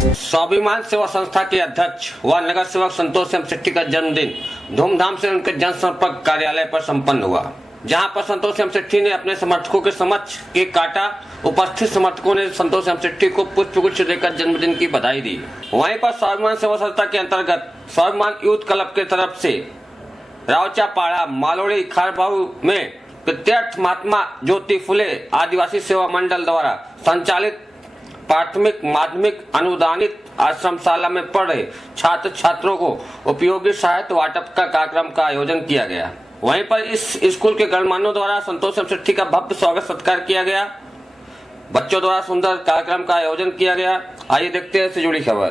स्वाभिमान सेवा संस्था के अध्यक्ष व नगर सेवक संतोष एम शेट्टी का जन्मदिन धूमधाम से उनके जनसंपर्क कार्यालय पर संपन्न हुआ, जहां पर संतोष एम शेट्टी ने अपने समर्थकों के समक्ष केक काटा। उपस्थित समर्थकों ने संतोष एम शेट्टी को पुष्पगुच्छ देकर जन्मदिन की बधाई दी। वहीं पर स्वाभिमान सेवा संस्था के अंतर्गत स्वाभिमान यूथ क्लब के तरफ से रावचापाड़ा मालोड़ी खारबाऊ में प्रत्यर्थ महात्मा ज्योति फुले आदिवासी सेवा मंडल द्वारा संचालित प्राथमिक माध्यमिक अनुदानित आश्रमशाला में पढ़ रहे छात्र छात्रों को उपयोगी सहायता वाटप का कार्यक्रम का आयोजन किया गया। वहीं पर इस स्कूल के गणमान्यों द्वारा संतोष एम शेट्टी का भव्य स्वागत सत्कार किया गया। बच्चों द्वारा सुंदर कार्यक्रम का आयोजन किया गया। आइए देखते हैं इससे जुड़ी खबर।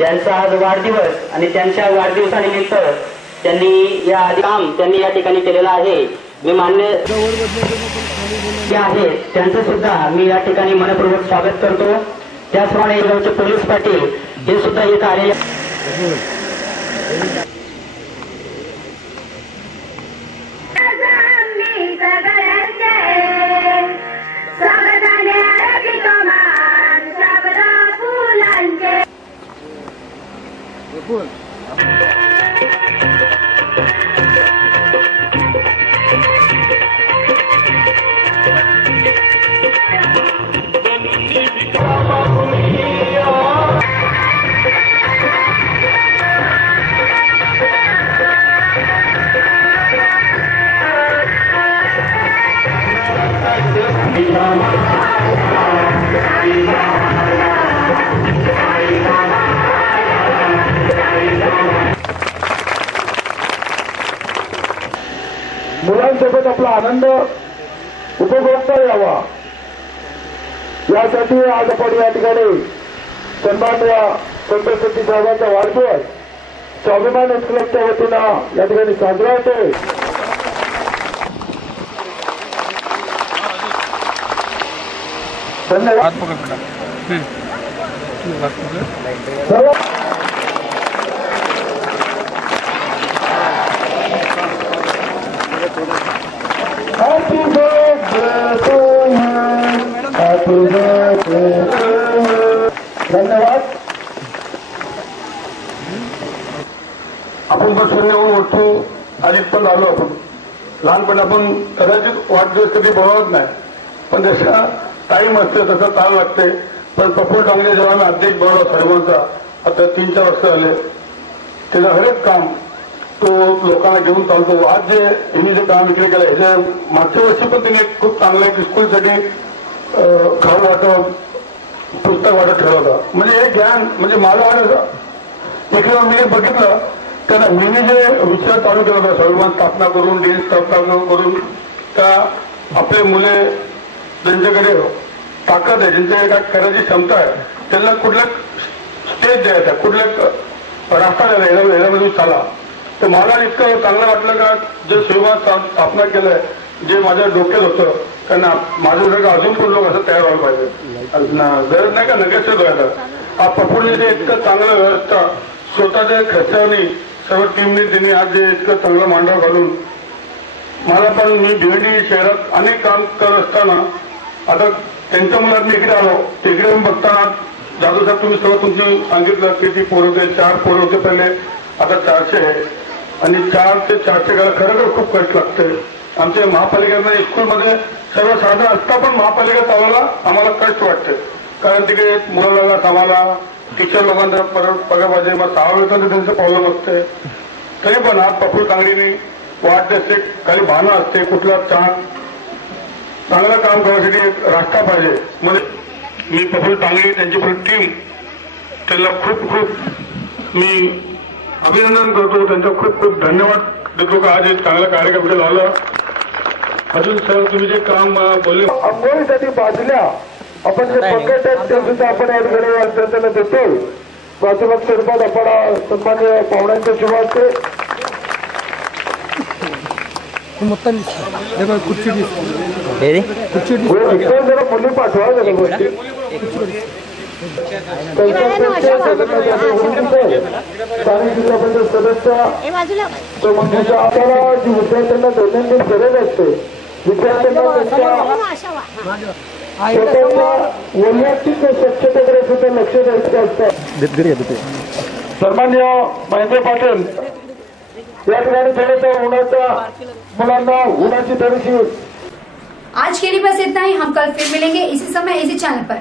यांचा आज वाढदिवस आणि त्यांच्या वाढदिवसानिमित्त त्यांनी या ठिकाणी केलेलं आहे। मी मान्य आहे त्यांचं सुद्धा मी या ठिकाणी मनपूर्वक स्वागत करतो। त्याचप्रमाणे गावचे पोलीस पाटील हे सुद्धा इथं आलेले मुलांसोबत आपला आनंद उपभोगता यावा यासाठी आज आपण या ठिकाणी सन्माननीय संतोष शेट्टी साहेबांचा वाढदिवस स्वाभिमान यूथ क्लबच्या वतीनं या ठिकाणी साजरा होतोय। धन्यवाद। धन्यवाद। आपण जर शून्याहून उठून आधीच पण आलो आपण लहानपणी आपण कदाचित वाढदिवस कधी बनवत नाही, पण जसा टाईम असते तसा ताल लागते। पण प्रफुल्ल डांगरे जेव्हा मी अध्यक्ष बनवला साहेबांचा आता 3-4 वर्ष झाले, त्याचं हरेक काम तो लोकांना घेऊन चालतो। आज जे त्यांनी जे काम इकडे केलं हे मागच्या वर्षी पण त्यांनी खूप चांगलं एक स्कूलसाठी खाऊ वाटप पुस्तक वाटप ठेवलं होतं। म्हणजे हे ज्ञान म्हणजे मला इकडे मी बघितलं त्यांना मी जे विचार चालू केला होता स्वाभिमान स्थापना करून डीन स्थापना करून त्या आपले मुले ज्यांच्याकडे ताकद आहे ज्यांच्याकडे काय करायची क्षमता आहे त्यांना कुठल्या स्टेज द्यायचा कुठल्या रास्ता द्यायला याच्यामध्ये चाला। तर मला इतकं चांगलं वाटलं का जे स्वाभिमान स्थापना केलंय जे माझ्या डोक्यात होतं त्यांना माझ्यासारखं अजून पण लोक असं तयार व्हायला पाहिजे। गरज नाही का नगेच व्हायला हा प्रफुल्ल जे इतकं चांगलं व्यवस्था स्वतःच्या खर्चाने सर्व टीमने त्यांनी आज जे इतकं चांगलं मांडव घालून मला पण मी भिवंडी शहरात अनेक काम करत असताना आता त्यांच्या मुलात मी इकडे आलो तिकडे बघताना जाधव साहेब तुम्ही सर्व तुमची सांगितलं की ती पोरं होते 4 पोरं होते पहिले आता 400 आहे आणि 4 ते 400 घराला खरोखर खूप कष्ट लागते। आमच्या महापालिकेनं स्कूलमध्ये सर्वसाधारण असता पण महापालिका चालवायला आम्हाला कष्ट वाटते कारण तिकडे मुलाला कामाला टीचर लोकांना पगार पाहिजे, मग 6 वेळेचं त्यांचं प्रॉब्लेम असते. तरी पण आज प्रफुल्ल तांगडीने वाट असते, काही भावना असते, कुठला चांगलं काम करण्यासाठी एक रास्ता पाहिजे. म्हणजे मी प्रफुल्ल तांगडी त्यांची पूर्ण टीम त्यांना खूप खूप मी अभिनंदन करतो, त्यांचा खूप खूप धन्यवाद देतो का आज एक चांगला कार्यक्रम झाला. अजून सर तुम्ही जे काम बोलले अंघोळीसाठी बाजल्या आपण जे पकेट आहेत ते सुद्धा आपण या ठिकाणी त्यांना देतो. प्राथमिक स्वरूपात आपण सन्मान्य पाहुण्यांच्या शिवाय जरा मुली पाठवा जरा गोष्टी स्थानिक जिल्हा परिषद सदस्य आपल्याला जी विद्यार्थ्यांना दैनंदिन गरज असते, विद्यार्थ्यांना त्यांच्या स्वतःच्या वैयक्तिक स्वच्छतेकडे सुद्धा लक्ष द्यायचं असतं. सन्मान्य महेंद्र पाटील या ठिकाणी थोडंसं उन्हाच्या मुलांना उन्हाची थोडीशी. आज के लिए बस इतना ही. हम कल फिर मिलेंगे इसी समय इसी चैनल पर.